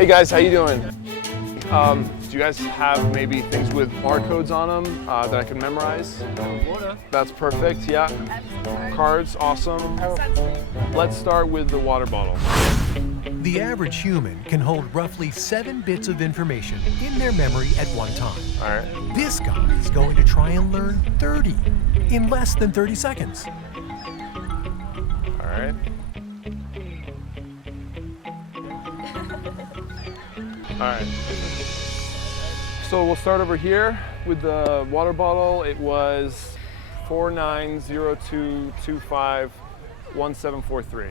Hey guys, how you doing? Do you guys have maybe things with barcodes on them that I can memorize? Water. That's perfect, yeah. Cards, awesome. Let's start with the water bottle. The average human can hold roughly 7 bits of information in their memory at one time. All right. This guy is going to try and learn 30 in less than 30 seconds. All right. All right. So we'll start over here with the water bottle. It was 4902251743.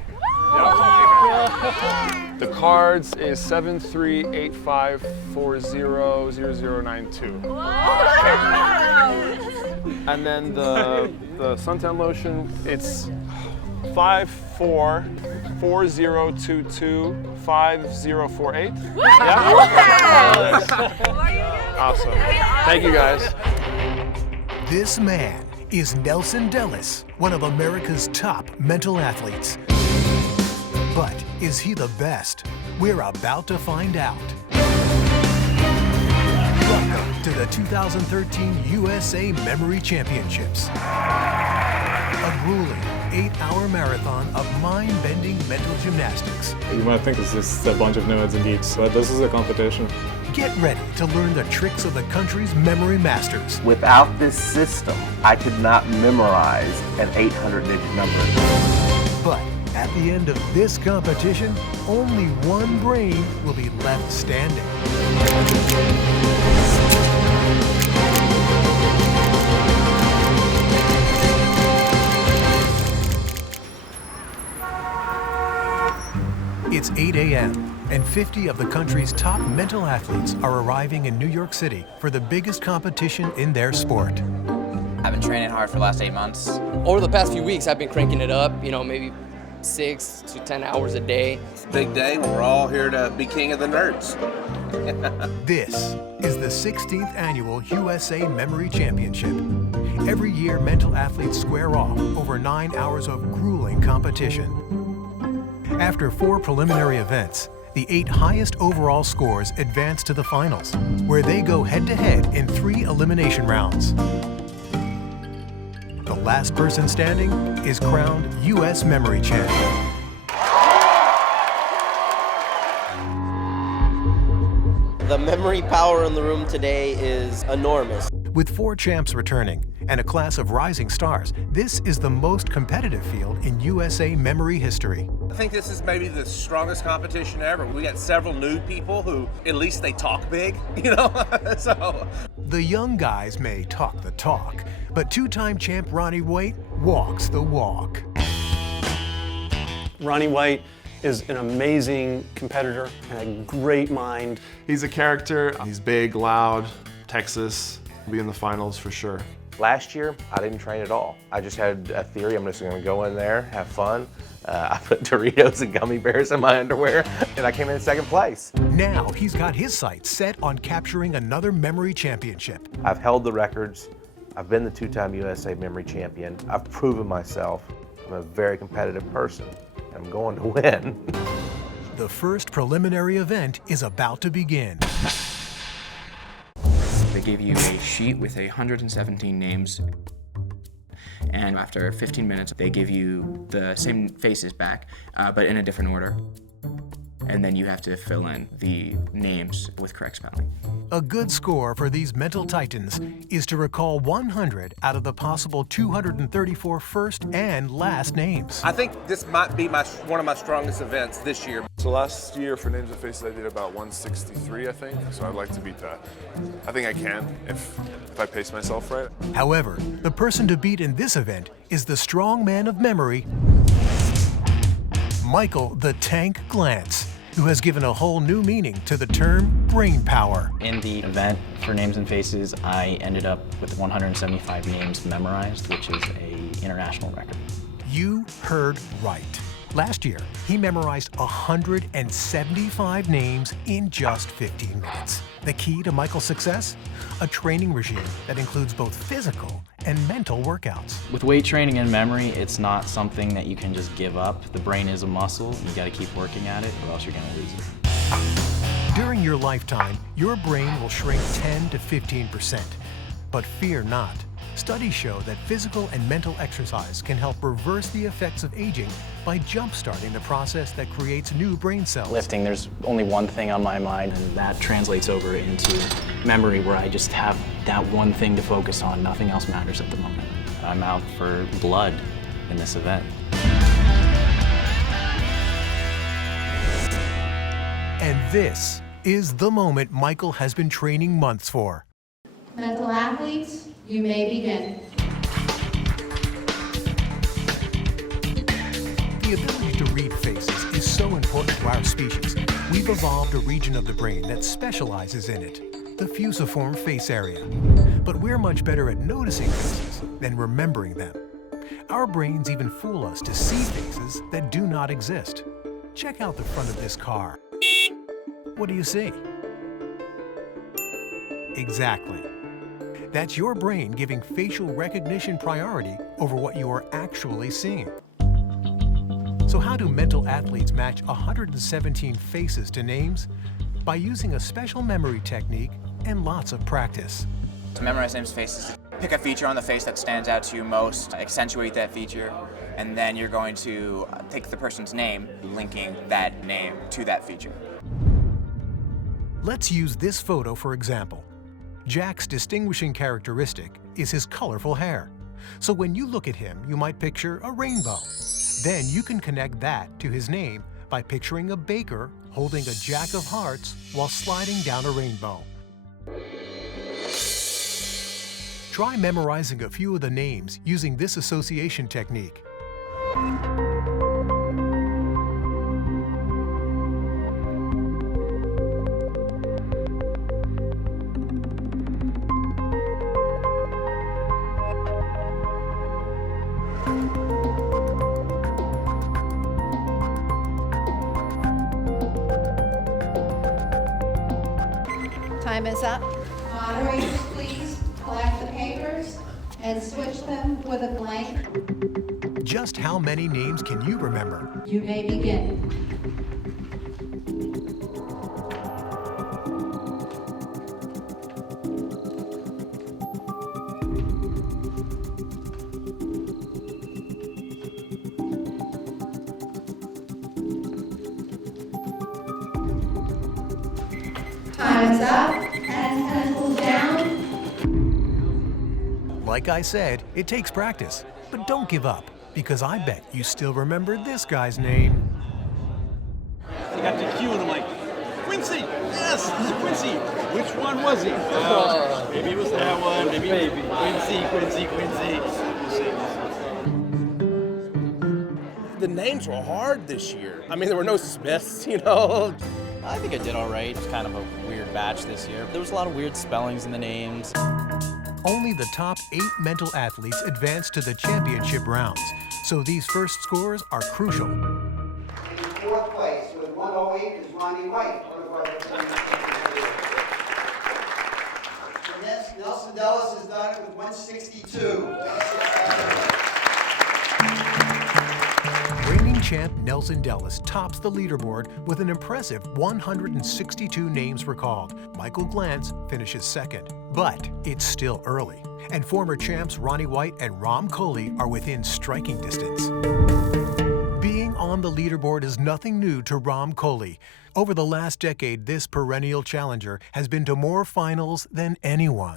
Yep. The cards is 7385400092. And then the suntan lotion, it's 5440225048. Yeah? Awesome. Thank you guys. This man is Nelson Dellis, one of America's top mental athletes. But is he the best? We're about to find out. Welcome to the 2013 USA Memory Championships. A grueling 8-hour marathon of mind-bending mental gymnastics. You might think it's just a bunch of nerds and geeks, but this is a competition. Get ready to learn the tricks of the country's memory masters. Without this system, I could not memorize an 800-digit number. But at the end of this competition, only one brain will be left standing. It's 8 a.m. and 50 of the country's top mental athletes are arriving in New York City for the biggest competition in their sport. I've been training hard for the last 8 months. Over the past few weeks, I've been cranking it up, maybe 6 to 10 hours a day. Big day, we're all here to be king of the nerds. This is the 16th annual USA Memory Championship. Every year, mental athletes square off over 9 hours of grueling competition. After 4 preliminary events, the 8 highest overall scores advance to the finals, where they go head-to-head in 3 elimination rounds. The last person standing is crowned U.S. Memory Champion. The memory power in the room today is enormous. With 4 champs returning and a class of rising stars, this is the most competitive field in USA memory history. I think this is maybe the strongest competition ever. We got several new people who, at least they talk big, so. The young guys may talk the talk, but 2-time champ Ronnie White walks the walk. Ronnie White is an amazing competitor and a great mind. He's a character. He's big, loud, Texas. Be in the finals for sure. Last year, I didn't train at all. I just had a theory, I'm just gonna go in there, have fun. I put Doritos and gummy bears in my underwear, and I came in second place. Now he's got his sights set on capturing another memory championship. I've held the records. I've been the 2-time USA Memory Champion. I've proven myself. I'm a very competitive person. I'm going to win. The first preliminary event is about to begin. They gave you a sheet with 117 names, and after 15 minutes, they give you the same faces back, but in a different order. And then you have to fill in the names with correct spelling. A good score for these mental titans is to recall 100 out of the possible 234 first and last names. I think this might be one of my strongest events this year. So last year for Names and Faces I did about 163, I think. So I'd like to beat that. I think I can if I pace myself right. However, the person to beat in this event is the strong man of memory, Michael the Tank Glantz, who has given a whole new meaning to the term brain power. In the event for Names and Faces, I ended up with 175 names memorized, which is an international record. You heard right. Last year, he memorized 175 names in just 15 minutes. The key to Michael's success? A training regime that includes both physical and mental workouts. With weight training and memory, it's not something that you can just give up. The brain is a muscle. You got to keep working at it, or else you're going to lose it. During your lifetime, your brain will shrink 10 to 15%. But fear not. Studies show that physical and mental exercise can help reverse the effects of aging by jump-starting the process that creates new brain cells. Lifting, there's only one thing on my mind, and that translates over into memory, where I just have that one thing to focus on. Nothing else matters at the moment. I'm out for blood in this event. And this is the moment Michael has been training months for. Mental athletes, you may begin. The ability to read faces is so important to our species. We've evolved a region of the brain that specializes in it, the fusiform face area. But we're much better at noticing faces than remembering them. Our brains even fool us to see faces that do not exist. Check out the front of this car. What do you see? Exactly. That's your brain giving facial recognition priority over what you are actually seeing. So how do mental athletes match 117 faces to names? By using a special memory technique and lots of practice. To memorize names and faces, pick a feature on the face that stands out to you most, accentuate that feature, and then you're going to take the person's name, linking that name to that feature. Let's use this photo for example. Jack's distinguishing characteristic is his colorful hair. So when you look at him, you might picture a rainbow. Then you can connect that to his name by picturing a baker holding a jack of hearts while sliding down a rainbow. Try memorizing a few of the names using this association technique. Time is up. Moderators, please collect the papers and switch them with a blank. Just how many names can you remember? You may begin. Time is up, and tentacles down. Like I said, it takes practice, but don't give up, because I bet you still remember this guy's name. I got the cue and I'm like, Quincy, yes, this is Quincy. Which one was he? Maybe it was that one, maybe Quincy. The names were hard this year. I mean, there were no Smiths, you know. I think I did all right. It was kind of a weird batch this year. There was a lot of weird spellings in the names. Only the top 8 mental athletes advance to the championship rounds, so these first scores are crucial. In fourth place with 108 is Ronnie White. Nelson Dellis has done it with 162. Reigning champ Nelson Dellis tops the leaderboard with an impressive 162 names recalled. Michael Glantz finishes second. But it's still early, and former champs Ronnie White and Ram Kohli are within striking distance. Being on the leaderboard is nothing new to Ram Kohli. Over the last decade, this perennial challenger has been to more finals than anyone.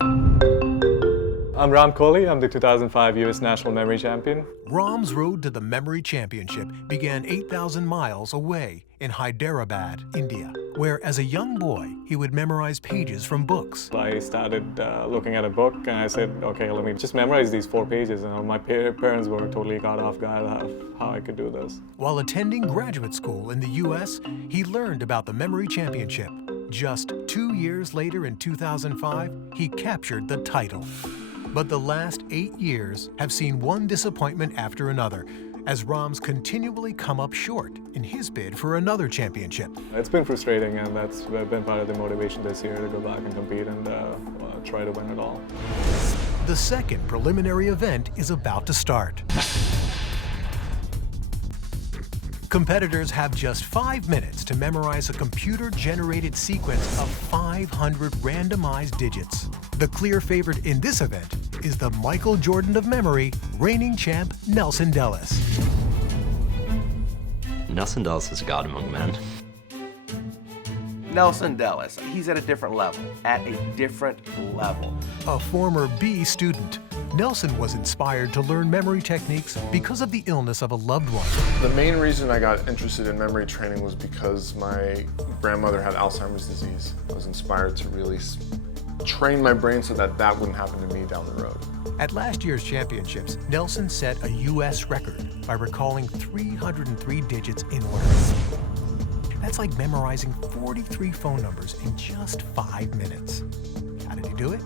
I'm Ram Kohli. I'm the 2005 U.S. National Memory Champion. Ram's road to the Memory Championship began 8,000 miles away in Hyderabad, India, where as a young boy, he would memorize pages from books. I started looking at a book and I said, okay, let me just memorize these 4 pages. And my parents were totally caught off guard how I could do this. While attending graduate school in the U.S., he learned about the Memory Championship. Just 2 years later in 2005, he captured the title. But the last 8 years have seen one disappointment after another, as Ram's continually come up short in his bid for another championship. It's been frustrating, and that's been part of the motivation this year to go back and compete and try to win it all. The second preliminary event is about to start. Competitors have just 5 minutes to memorize a computer-generated sequence of 500 randomized digits. The clear favorite in this event is the Michael Jordan of memory, reigning champ Nelson Dellis. Nelson Dellis is a god among men. Nelson Dellis, he's at a different level. A former B student, Nelson was inspired to learn memory techniques because of the illness of a loved one. The main reason I got interested in memory training was because my grandmother had Alzheimer's disease. I was inspired to really train my brain so that that wouldn't happen to me down the road. At last year's championships, Nelson set a U.S. record by recalling 303 digits in order. That's like memorizing 43 phone numbers in just 5 minutes. How did he do it?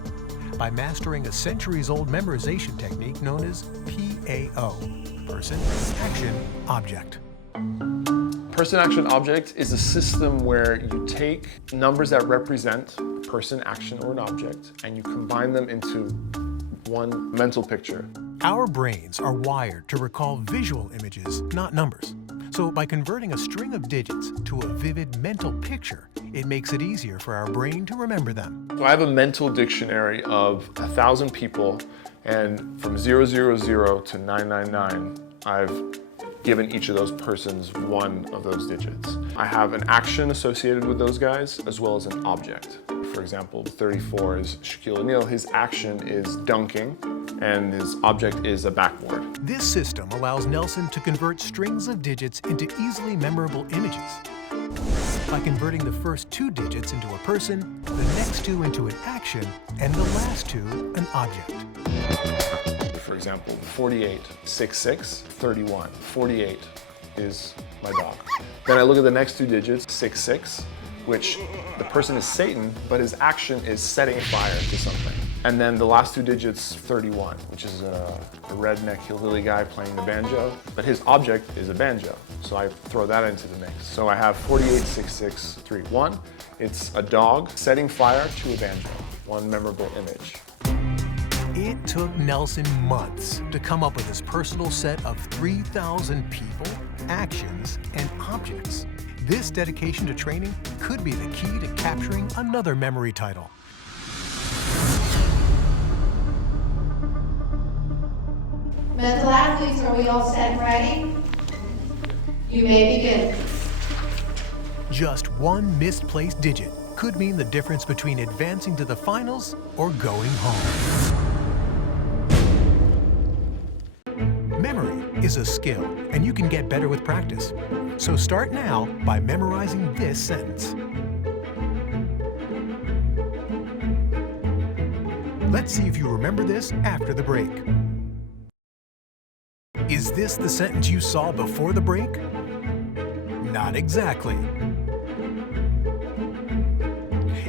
By mastering a centuries-old memorization technique known as PAO, Person, Action, Object. Person, action, object is a system where you take numbers that represent a person, action, or an object, and you combine them into one mental picture. Our brains are wired to recall visual images, not numbers. So by converting a string of digits to a vivid mental picture, it makes it easier for our brain to remember them. So I have a mental dictionary of 1,000 people, and from 000 to 999, I've given each of those persons one of those digits. I have an action associated with those guys, as well as an object. For example, 34 is Shaquille O'Neal. His action is dunking, and his object is a backboard. This system allows Nelson to convert strings of digits into easily memorable images. By converting the first 2 digits into a person, the next 2 into an action, and the last 2 an object. For example, 48, 66, 31. 48 is my dog. Then I look at the next 2 digits, 66, which the person is Satan, but his action is setting fire to something. And then the last 2 digits, 31, which is a redneck hillbilly guy playing the banjo, but his object is a banjo. So I throw that into the mix. So I have 48, 66, 31. It's a dog setting fire to a banjo, one memorable image. It took Nelson months to come up with his personal set of 3,000 people, actions, and objects. This dedication to training could be the key to capturing another memory title. Mental athletes, are we all set and ready? You may begin. Just one misplaced digit could mean the difference between advancing to the finals or going home. Memory is a skill, and you can get better with practice. So start now by memorizing this sentence. Let's see if you remember this after the break. Is this the sentence you saw before the break? Not exactly.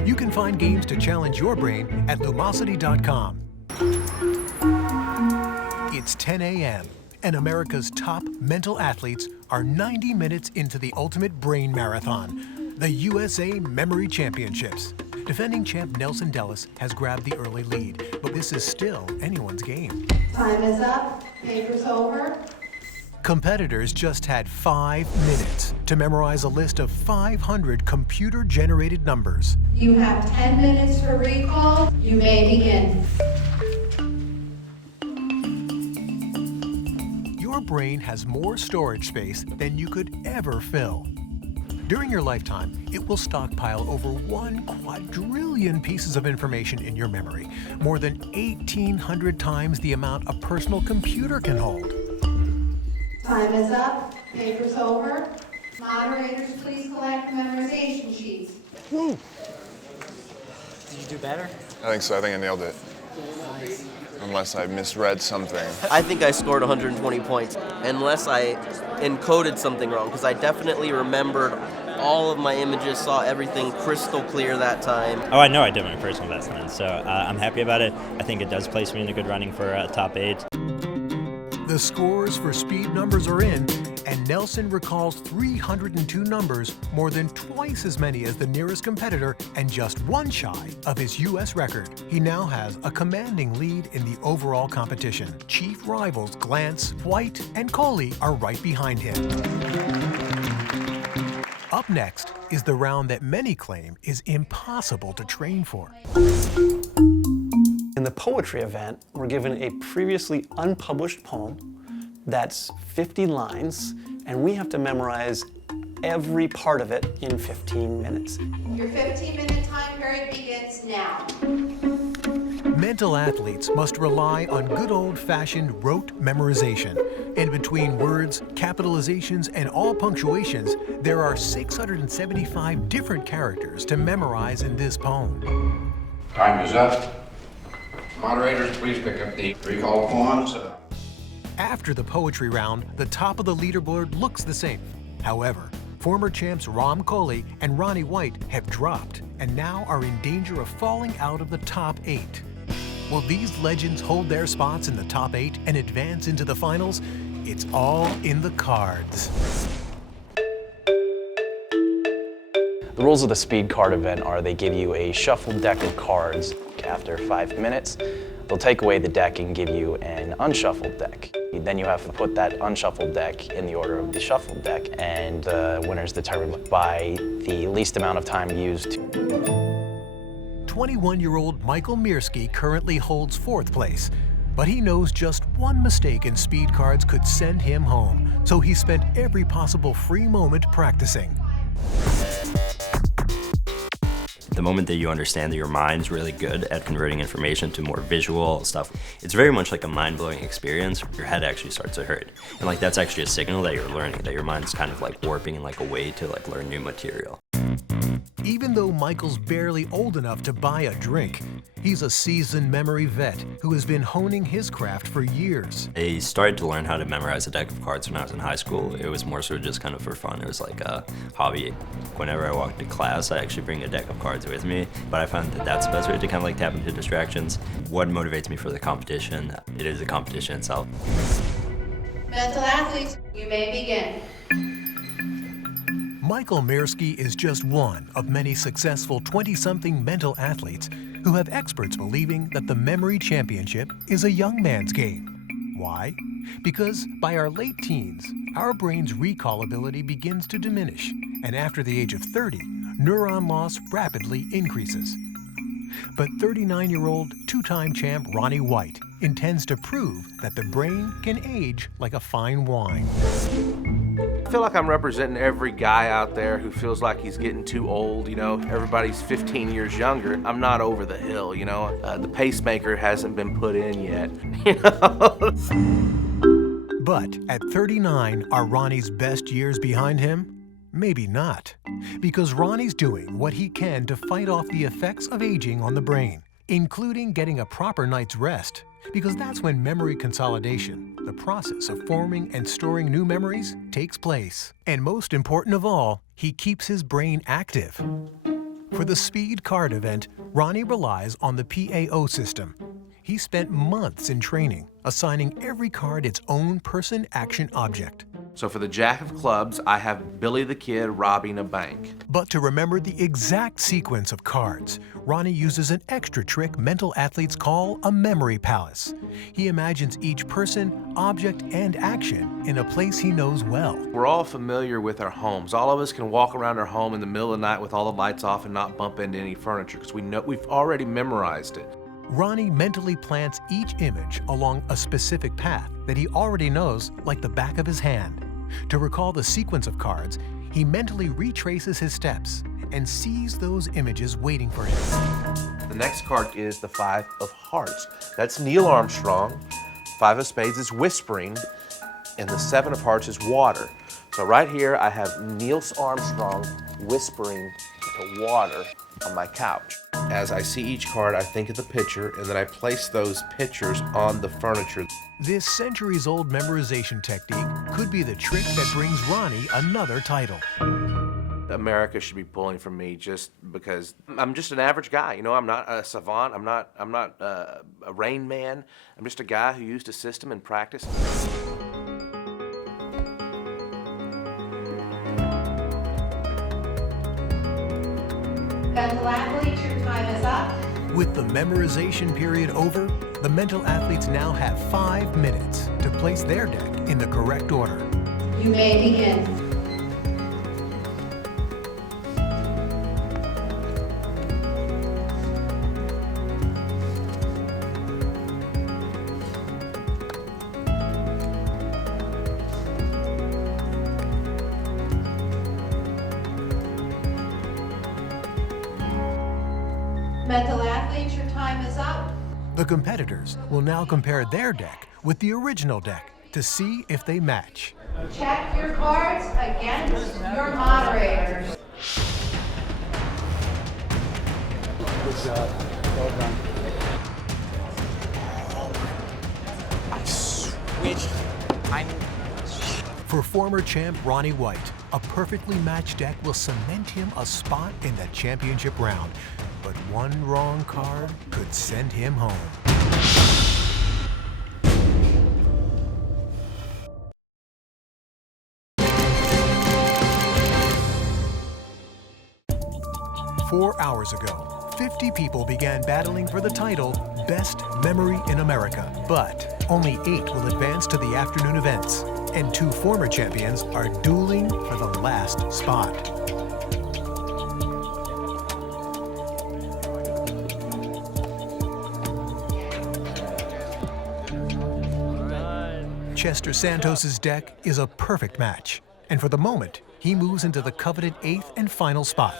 You can find games to challenge your brain at lumosity.com. It's 10 a.m. and America's top mental athletes are 90 minutes into the ultimate brain marathon, the USA Memory Championships. Defending champ Nelson Dellis has grabbed the early lead, but this is still anyone's game. Time is up. Paper's over. Competitors just had 5 minutes to memorize a list of 500 computer-generated numbers. You have 10 minutes for recall. You may begin. Your brain has more storage space than you could ever fill. During your lifetime, it will stockpile over 1 quadrillion pieces of information in your memory, more than 1,800 times the amount a personal computer can hold. Time is up. Paper's over. Moderators, please collect memorization sheets. Did you do better? I think so. I think I nailed it. Unless I misread something. I think I scored 120 points, unless I encoded something wrong, because I definitely remembered all of my images, saw everything crystal clear that time. Oh, I know I did my personal best then, so I'm happy about it. I think it does place me in a good running for top 8. The scores for speed numbers are in, and Nelson recalls 302 numbers, more than twice as many as the nearest competitor, and just 1 shy of his U.S. record. He now has a commanding lead in the overall competition. Chief rivals Glantz, White, and Coley are right behind him. Up next is the round that many claim is impossible to train for. In the poetry event, we're given a previously unpublished poem that's 50 lines, and we have to memorize every part of it in 15 minutes. Your 15-minute time period begins now. Mental athletes must rely on good old-fashioned rote memorization. In between words, capitalizations, and all punctuations, there are 675 different characters to memorize in this poem. Time is up. Moderators, please pick up the recall poems. After the poetry round, the top of the leaderboard looks the same. However, former champs Ram Kohli and Ronnie White have dropped and now are in danger of falling out of the top 8. Will these legends hold their spots in the top 8 and advance into the finals? It's all in the cards. The rules of the speed card event are they give you a shuffled deck of cards. After 5 minutes, they'll take away the deck and give you an unshuffled deck. Then you have to put that unshuffled deck in the order of the shuffled deck, and the winner is determined by the least amount of time used. 21-year-old Michael Mirsky currently holds 4th place, but he knows just one mistake in speed cards could send him home, so he spent every possible free moment practicing. The moment that you understand that your mind's really good at converting information to more visual stuff, it's very much like a mind-blowing experience. Your head actually starts to hurt. And like that's actually a signal that you're learning, that your mind's kind of like warping in like a way to like learn new material. Even though Michael's barely old enough to buy a drink, he's a seasoned memory vet who has been honing his craft for years. I started to learn how to memorize a deck of cards when I was in high school. It was more so just kind of for fun. It was like a hobby. Whenever I walk to class, I actually bring a deck of cards with me, but I found that that's the best way to kind of like tap into distractions. What motivates me for the competition? It is the competition itself. Mental athletes, you may begin. Michael Mirsky is just one of many successful 20-something mental athletes who have experts believing that the Memory Championship is a young man's game. Why? Because by our late teens, our brain's recall ability begins to diminish, and after the age of 30, neuron loss rapidly increases. But 39-year-old two-time champ Ronnie White intends to prove that the brain can age like a fine wine. I feel like I'm representing every guy out there who feels like he's getting too old, you know. Everybody's 15 years younger. I'm not over the hill, you know. The pacemaker hasn't been put in yet, you know. But at 39, are Ronnie's best years behind him? Maybe not, because Ronnie's doing what he can to fight off the effects of aging on the brain, including getting a proper night's rest, because that's when memory consolidation, the process of forming and storing new memories, takes place. And most important of all, he keeps his brain active. For the speed card event, Ronnie relies on the PAO system. He spent months in training, assigning every card its own person action object. So for the Jack of Clubs, I have Billy the Kid robbing a bank. But to remember the exact sequence of cards, Ronnie uses an extra trick mental athletes call a memory palace. He imagines each person, object, and action in a place he knows well. We're all familiar with our homes. All of us can walk around our home in the middle of the night with all the lights off and not bump into any furniture because we know we've already memorized it. Ronnie mentally plants each image along a specific path that he already knows like the back of his hand. To recall the sequence of cards, he mentally retraces his steps and sees those images waiting for him. The next card is the 5 of Hearts. That's Neil Armstrong. 5 of Spades is Whispering, and the 7 of Hearts is Water. So right here, I have Neil Armstrong whispering to water on my couch. As I see each card, I think of the picture, and then I place those pictures on the furniture. This centuries-old memorization technique could be the trick that brings Ronnie another title. America should be pulling from me just because I'm just an average guy. You know, I'm not a savant. I'm not a Rain Man. I'm just a guy who used a system and practice. Mental athletes, your time is up. With the memorization period over, the mental athletes now have 5 minutes to place their deck in the correct order. You may begin. Mental athletes, your time is up. The competitors will now compare their deck with the original deck to see if they match. Check your cards against your moderators. Good job. Well done. I switched. For former champ Ronnie White, a perfectly matched deck will cement him a spot in the championship round. But one wrong card could send him home. Four hours ago, 50 people began battling for the title Best Memory in America. But only 8 will advance to the afternoon events, and 2 former champions are dueling for the last spot. Chester Santos's deck is a perfect match, and for the moment, he moves into the coveted 8th and final spot.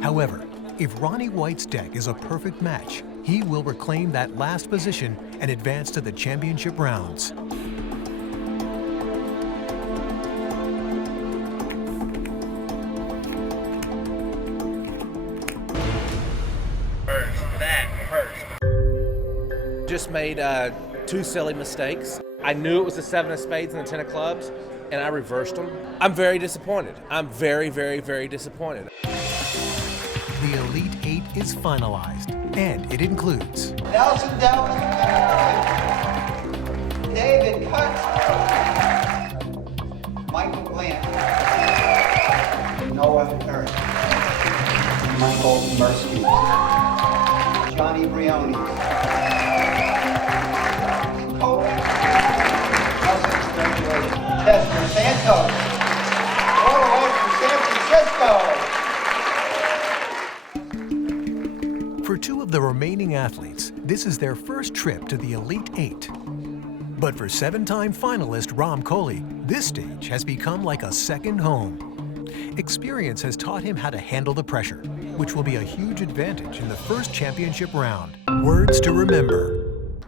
However, if Ronnie White's deck is a perfect match, he will reclaim that last position and advance to the championship rounds. Just made 2 silly mistakes. I knew it was the 7 of spades and the 10 of clubs, and I reversed them. I'm very disappointed. I'm very, very, very disappointed. The Elite 8 is finalized, and it includes Nelson Dellis, David Cutts, Michael Bland, Noah Eric, Michael Mursky, Johnny Brioni, Cohort, Chester Santos, all the way from San Francisco. For 2 of the remaining athletes, this is their first trip to the Elite 8. But for 7-time finalist Ram Kohli, this stage has become like a second home. Experience has taught him how to handle the pressure, which will be a huge advantage in the first championship round. Words to remember.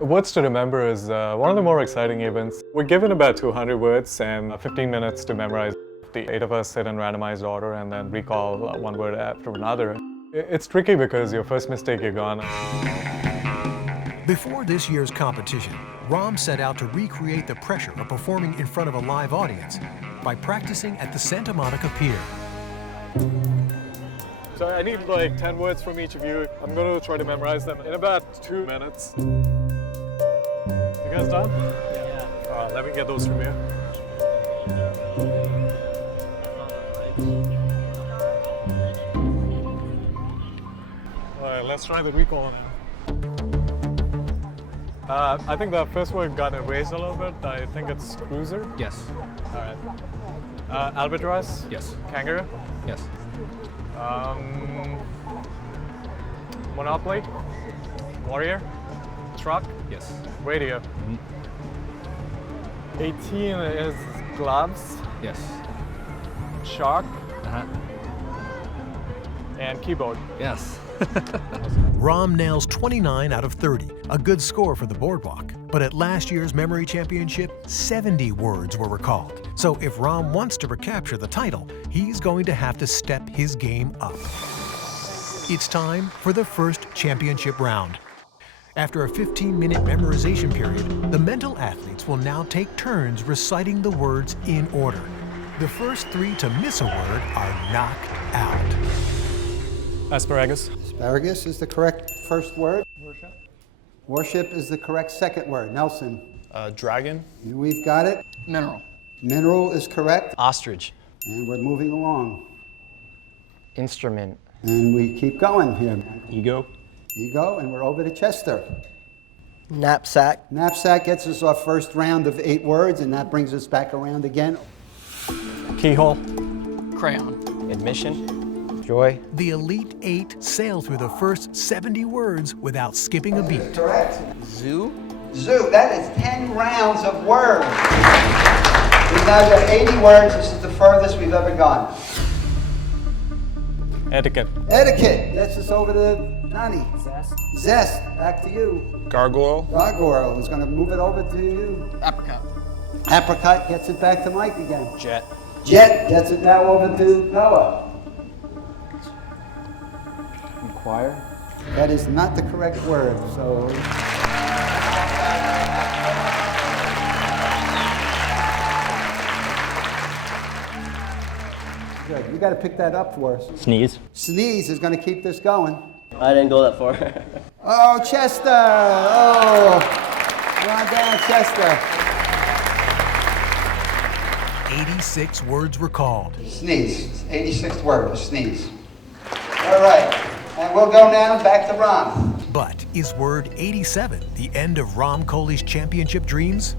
Words to remember is one of the more exciting events. We're given about 200 words and 15 minutes to memorize. The 8 of us sit in randomized order and then recall one word after another. It's tricky because your first mistake, you're gone. Before this year's competition, Ram set out to recreate the pressure of performing in front of a live audience by practicing at the Santa Monica Pier. So I need like 10 words from each of you. I'm going to try to memorize them in about 2 minutes. You guys done? Yeah. Let me get those from you. Alright, let's try the recall now. I think the first word got erased a little bit. I think it's cruiser. Yes. Alright. Albatross? Yes. Kangaroo? Yes. Monopoly? Warrior? Truck? Yes. Radio? 18 is gloves? Yes. Chalk? Uh-huh. And keyboard? Yes. Ram nails 29 out of 30, a good score for the boardwalk. But at last year's Memory Championship, 70 words were recalled. So if Ram wants to recapture the title, he's going to have to step his game up. It's time for the first championship round. After a 15-minute memorization period, the mental athletes will now take turns reciting the words in order. The first 3 to miss a word are knocked out. Asparagus. Asparagus is the correct first word. Worship. Worship is the correct second word. Nelson. Dragon. We've got it. Mineral. Mineral is correct. Ostrich. And we're moving along. Instrument. And we keep going here. Ego. Ego, and we're over to Chester. Knapsack. Knapsack gets us our first round of 8 words, and that brings us back around again. Keyhole. Crayon. Admission. Joy. The Elite 8 sail through the first 70 words without skipping a beat. Correct. Zoo. Zoo, that is 10 rounds of words. We've now got 80 words. This is the furthest we've ever gone. Etiquette. Etiquette gets us over to Johnny. Zest. Zest, back to you. Gargoyle. Gargoyle is going to move it over to you. Apricot. Apricot gets it back to Mike again. Jet. Jet gets it now over to Noah. Inquire. That is not the correct word, so. Good. You got to pick that up for us. Sneeze. Sneeze is going to keep this going. I didn't go that far. Oh, Chester! Oh, run down, Chester. 86 words were called. Sneeze. 86th word, sneeze. All right, and we'll go now back to Ron. But is word 87 the end of Rom Coley's championship dreams?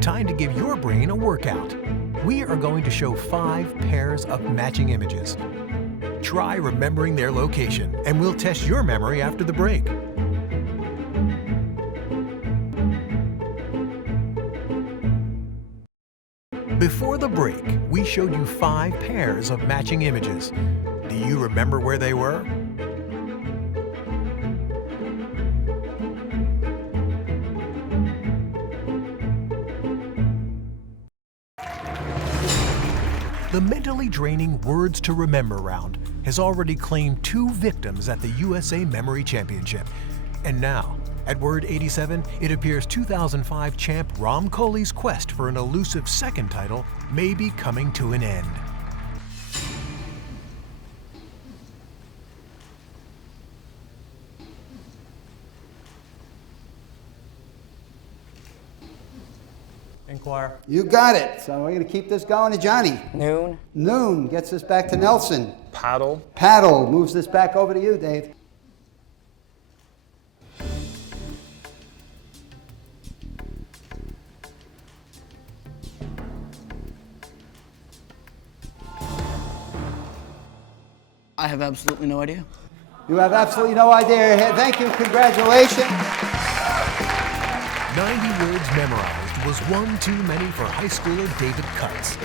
Time to give your brain a workout. We are going to show 5 pairs of matching images. Try remembering their location, and we'll test your memory after the break. Before the break, we showed you 5 pairs of matching images. Do you remember where they were? The mentally draining Words to Remember round has already claimed 2 victims at the USA Memory Championship. And now, at Word 87, it appears 2005 champ Rom Coley's quest for an elusive second title may be coming to an end. Inquire. You got it. So we're going to keep this going to Johnny. Noon. Noon gets us back to Nelson. Paddle. Paddle moves this back over to you, Dave. I have absolutely no idea. You have absolutely no idea. Thank you. Congratulations. 90 words memorized was one too many for high schooler David Cutts.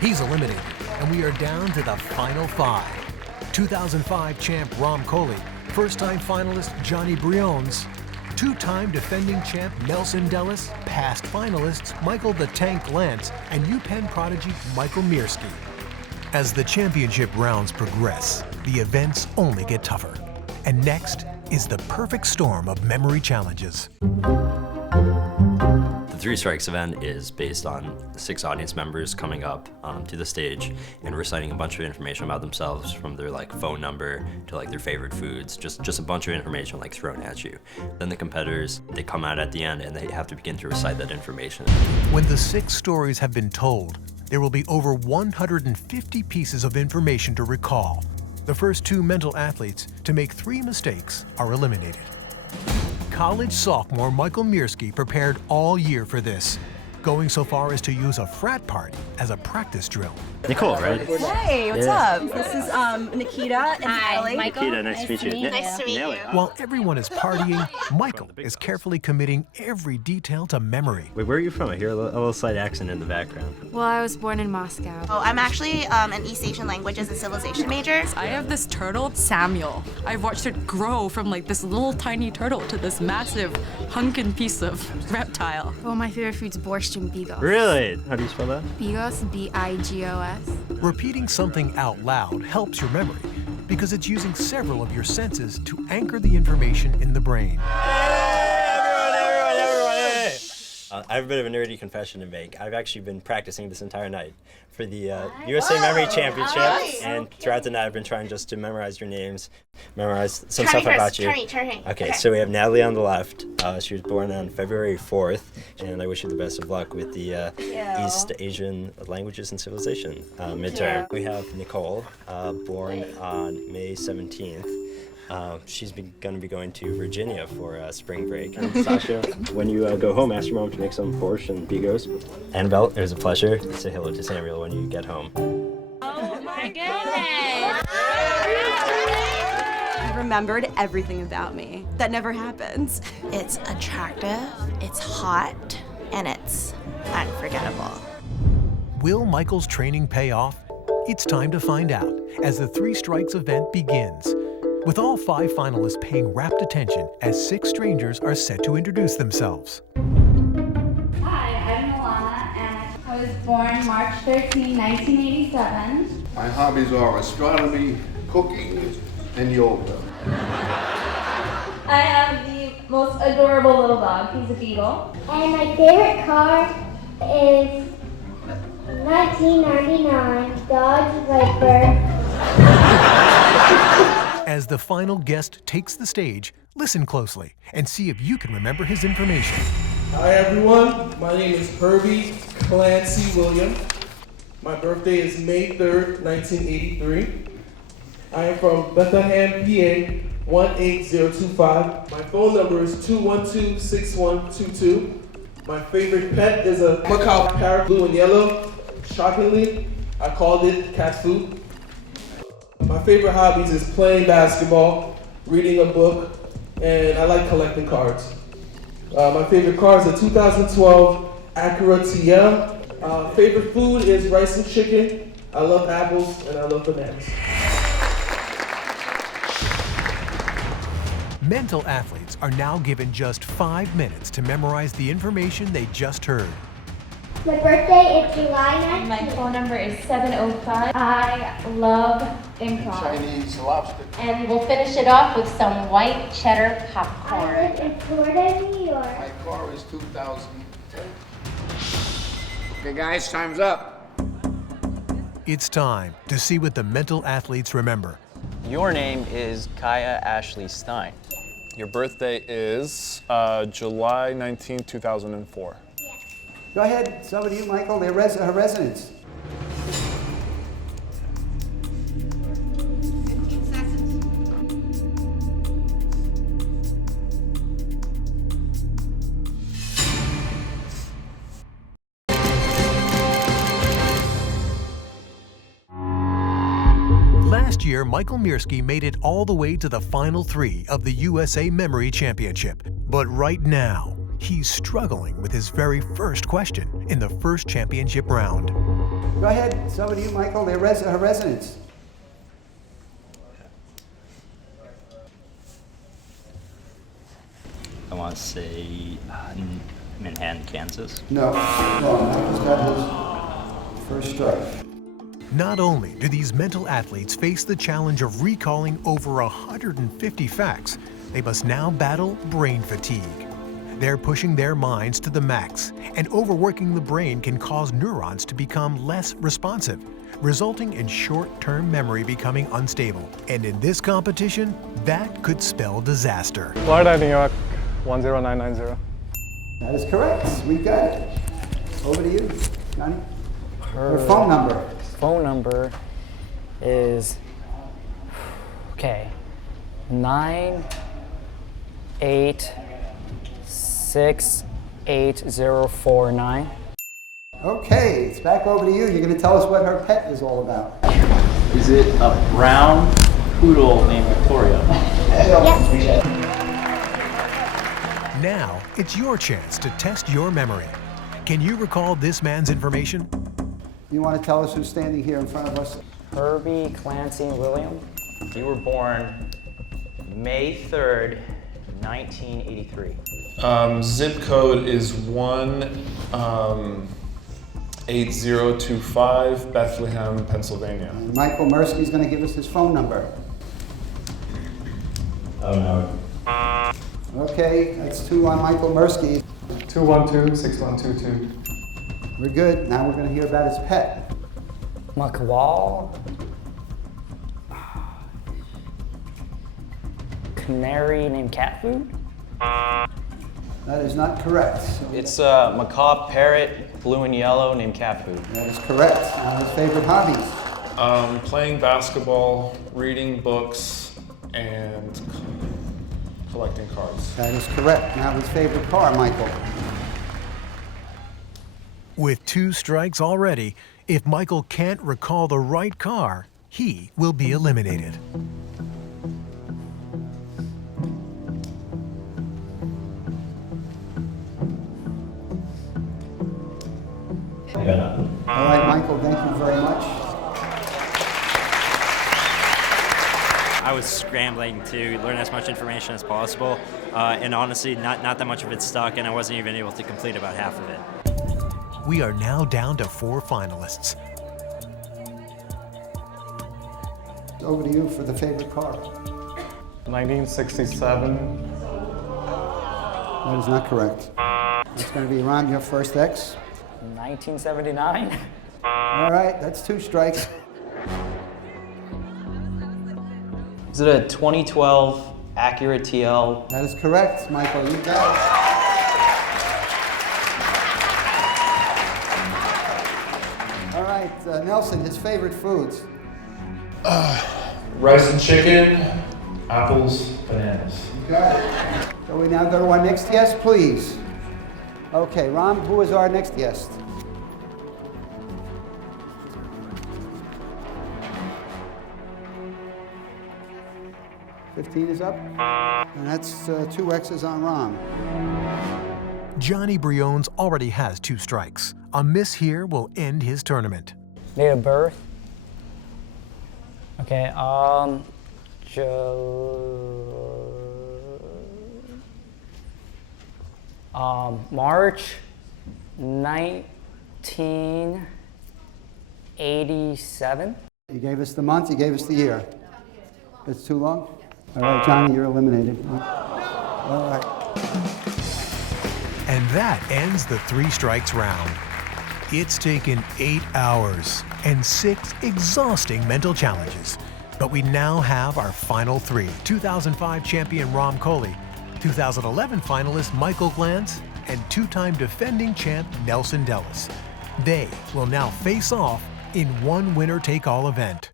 He's eliminated, and we are down to the final 5. 2005 champ Rom Coley, first-time finalist Johnny Briones, 2-time defending champ Nelson Dellis, past finalists Michael the Tank Lance, and UPenn prodigy Michael Miersky. As the championship rounds progress, the events only get tougher. And next is the perfect storm of memory challenges. The 3 Strikes event is based on 6 audience members coming up to the stage and reciting a bunch of information about themselves, from their phone number to their favorite foods, just a bunch of information thrown at you. Then the competitors, they come out at the end and they have to begin to recite that information. When the 6 stories have been told, there will be over 150 pieces of information to recall. The first 2 mental athletes to make 3 mistakes are eliminated. College sophomore Michael Miersky prepared all year for this, going so far as to use a frat party as a practice drill. Nicole, right? Hey, what's up? This is Nikita and Natalie. Nikita, nice to meet you. Nice to meet you. While everyone is partying, Michael is carefully committing every detail to memory. Wait, where are you from? I hear a little slight accent in the background. Well, I was born in Moscow. Oh, I'm actually an East Asian languages and civilization major. I have this turtle, Samuel. I've watched it grow from this little tiny turtle to this massive hunkin' piece of reptile. Well, my favorite food's borscht and bigos. Really? How do you spell that? Bigos, B-I-G-O-S. Repeating something out loud helps your memory because it's using several of your senses to anchor the information in the brain. I have a bit of a nerdy confession to make. I've actually been practicing this entire night for the USA Memory Championship, and throughout the night I've been trying just to memorize your names, memorize some stuff about you. Okay, so we have Natalie on the left. She was born on February 4th, and I wish you the best of luck with the East Asian Languages and Civilization midterm. We have Nicole, born on May 17th. She's going to be going to Virginia for spring break. Sasha, when you go home, ask your mom to make some borscht and bigos. Annabelle, it was a pleasure. Say hello to Samuel when you get home. Oh my goodness! You remembered everything about me. That never happens. It's attractive, it's hot, and it's unforgettable. Will Michael's training pay off? It's time to find out as the 3 Strikes event begins, with all 5 finalists paying rapt attention as 6 strangers are set to introduce themselves. Hi, I'm Milana, and I was born March 13, 1987. My hobbies are astronomy, cooking, and yoga. I have the most adorable little dog. He's a beagle. And my favorite car is 1999 Dodge Viper. As the final guest takes the stage, listen closely and see if you can remember his information. Hi everyone, my name is Herbie Clancy William. My birthday is May 3rd, 1983. I am from Bethlehem, PA, 18025. My phone number is 212-6122. My favorite pet is a macaw parrot, blue and yellow. Shockingly, I called it cat food. My favorite hobbies is playing basketball, reading a book, and I like collecting cards. My favorite car is a 2012 Acura TL. Favorite food is rice and chicken. I love apples and I love bananas. Mental athletes are now given just 5 minutes to memorize the information they just heard. My birthday is July 19th. My phone number is 705. I love improv. Chinese lobster. And we'll finish it off with some white cheddar popcorn. I live in Florida, New York. My car is 2010. Okay guys, time's up. It's time to see what the mental athletes remember. Your name is Kaya Ashley Stein. Your birthday is July 19, 2004. Go ahead, some of you, Michael, her residence. 15 seconds. Last year, Michael Mirsky made it all the way to the final 3 of the USA Memory Championship. But right now, he's struggling with his very first question in the first championship round. Go ahead, some of you, Michael, her residence. I want to say Manhattan, Kansas. No, Michael's got his first strike. Not only do these mental athletes face the challenge of recalling over 150 facts, they must now battle brain fatigue. They're pushing their minds to the max, and overworking the brain can cause neurons to become less responsive, resulting in short-term memory becoming unstable. And in this competition, that could spell disaster. Florida, New York, 10990. That is correct. We got it. Over to you, Johnny. Her phone number. Phone number is, okay, 9868049. Okay, it's back over to you. You're going to tell us what her pet is all about. Is it a brown poodle named Victoria? Yes. Now, it's your chance to test your memory. Can you recall this man's information? You want to tell us who's standing here in front of us? Herbie Clancy William. You were born May 3rd, 1983. Zip code is 18025, Bethlehem, Pennsylvania. And Michael Mirsky's going to give us his phone number. Oh no. Okay, that's 2 on Michael Mirsky. 212-6122. We're good. Now we're going to hear about his pet. Macaw. Canary named cat food. That is not correct. It's a macaw parrot, blue and yellow, named cat food. That is correct. Now his favorite hobbies. Playing basketball, reading books, and collecting cards. That is correct. Now his favorite car, Michael. With 2 strikes already, if Michael can't recall the right car, he will be eliminated. All right, Michael, thank you very much. I was scrambling to learn as much information as possible, and honestly, not that much of it stuck, and I wasn't even able to complete about half of it. We are now down to 4 finalists. Over to you for the favorite card. 1967. That is not correct. It's going to be Ron, your first X. 1979. All right, that's 2 strikes. Is it a 2012 accurate TL? That is correct, Michael. You got it. All right, Nelson, his favorite foods. Rice and chicken, apples, bananas. You got it. So we now go to our next guest, please. Okay, Ron, who is our next guest? $15 is up, and that's 2 X's on Ron. Johnny Briones already has 2 strikes. A miss here will end his tournament. Date of birth. Okay, March 1987. You gave us the month, you gave us the year. It's too long? All right, Johnny, you're eliminated. All right. And that ends the 3 strikes round. It's taken 8 hours and 6 exhausting mental challenges. But we now have our final 3. 2005 champion Rom Coley, 2011 finalist Michael Glantz, and 2-time defending champ Nelson Dellis. They will now face off in one winner-take-all event.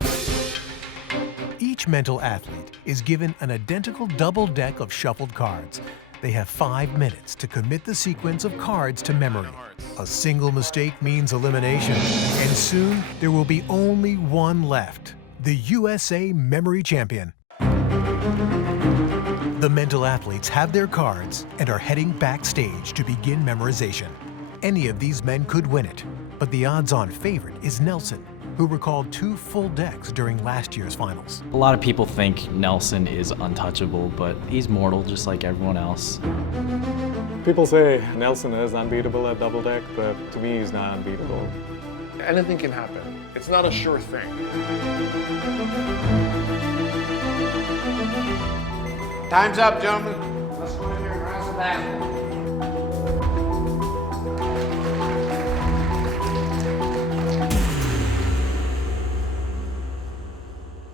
Each mental athlete is given an identical double deck of shuffled cards. They have 5 minutes to commit the sequence of cards to memory. A single mistake means elimination, and soon there will be only one left, the USA Memory Champion. The mental athletes have their cards and are heading backstage to begin memorization. Any of these men could win it, but the odds-on favorite is Nelson, who recalled 2 full decks during last year's finals. A lot of people think Nelson is untouchable, but he's mortal just like everyone else. People say Nelson is unbeatable at double deck, but to me he's not unbeatable. Anything can happen. It's not a sure thing. Time's up, gentlemen. Let's go in here and rise the battle.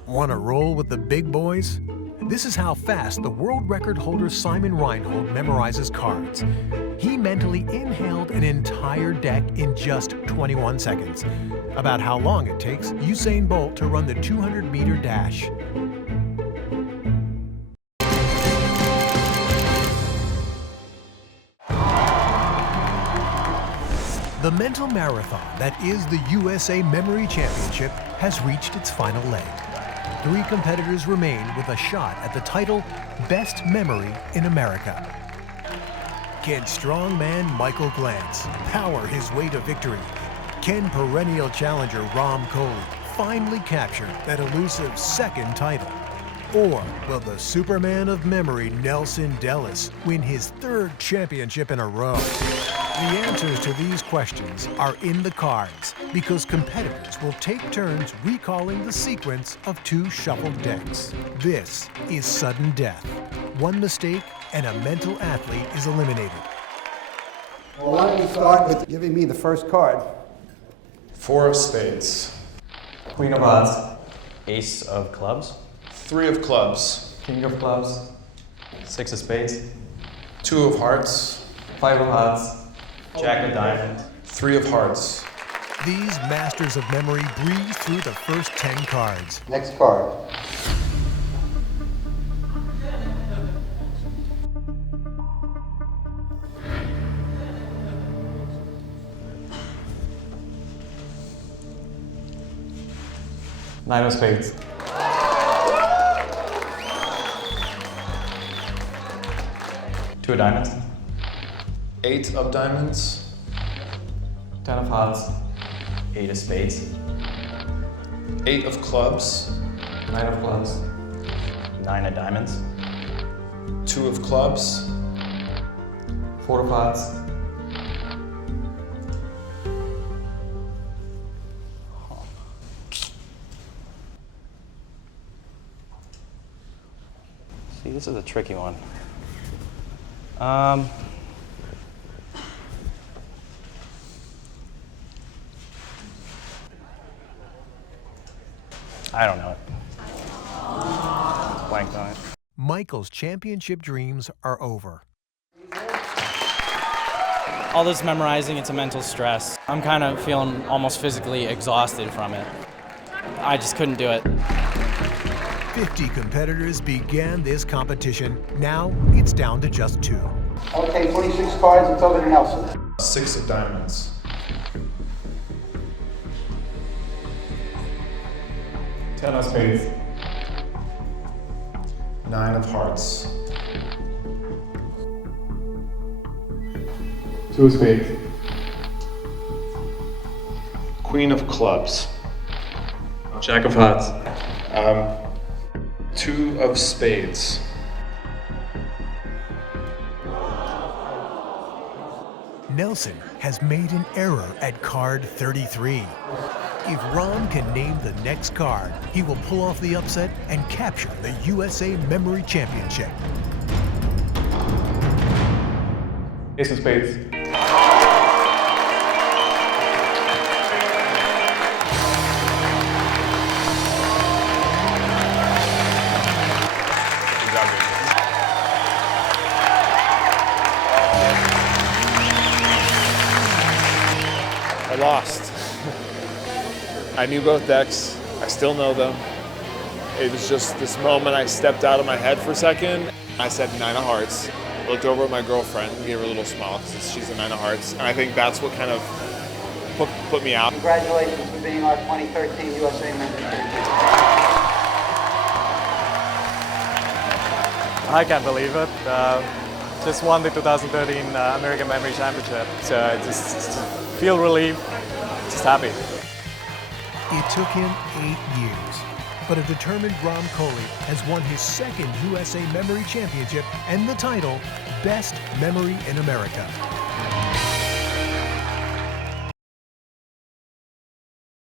Want to roll with the big boys? This is how fast the world record holder Simon Reinhold memorizes cards. He mentally inhaled an entire deck in just 21 seconds. About how long it takes Usain Bolt to run the 200-meter dash. The mental marathon that is the USA Memory Championship has reached its final leg. 3 competitors remain with a shot at the title Best Memory in America. Can strongman Michael Glantz power his way to victory? Can perennial challenger Rom Coley finally capture that elusive 2nd title? Or will the Superman of memory Nelson Dellis win his 3rd championship in a row? The answers to these questions are in the cards because competitors will take turns recalling the sequence of 2 shuffled decks. This is sudden death. 1 mistake and a mental athlete is eliminated. Well, why don't we start with giving me the first card? 4 of spades. Queen of hearts. Ace of clubs. 3 of clubs. King of clubs. 6 of spades. 2 of hearts. 5 of hearts. Jack of diamonds. 3 of hearts. These masters of memory breeze through the first 10 cards. Next card. Nine of spades. 2 of diamonds. 8 of diamonds. 10 of hearts. 8 of spades. 8 of clubs. 9 of clubs. 9 of diamonds. 2 of clubs. 4 of hearts. See, this is a tricky one. I don't know it. Blanked on it. Michael's championship dreams are over. All this memorizing, it's a mental stress. I'm kind of feeling almost physically exhausted from it. I just couldn't do it. 50 competitors began this competition. Now it's down to just 2. Okay, 26 cards, it's over to Nelson. 6 of diamonds. 10 of spades. 9 of hearts. 2 of spades. Queen of clubs. Jack of hearts. 2 of spades. Nelson has made an error at card 33. If Ron can name the next card, he will pull off the upset and capture the USA Memory Championship. Ace of spades. I lost. I knew both decks. I still know them. It was just this moment I stepped out of my head for a second. I said 9 of hearts. I looked over at my girlfriend and gave her a little smile because she's a 9 of hearts. And I think that's what kind of put me out. Congratulations for being our 2013 USA Memory Champion. I can't believe it. Just won the 2013 American Memory Championship. So I just feel relieved, just happy. It took him 8 years, but a determined Ron Coley has won his 2nd USA Memory Championship and the title Best Memory in America.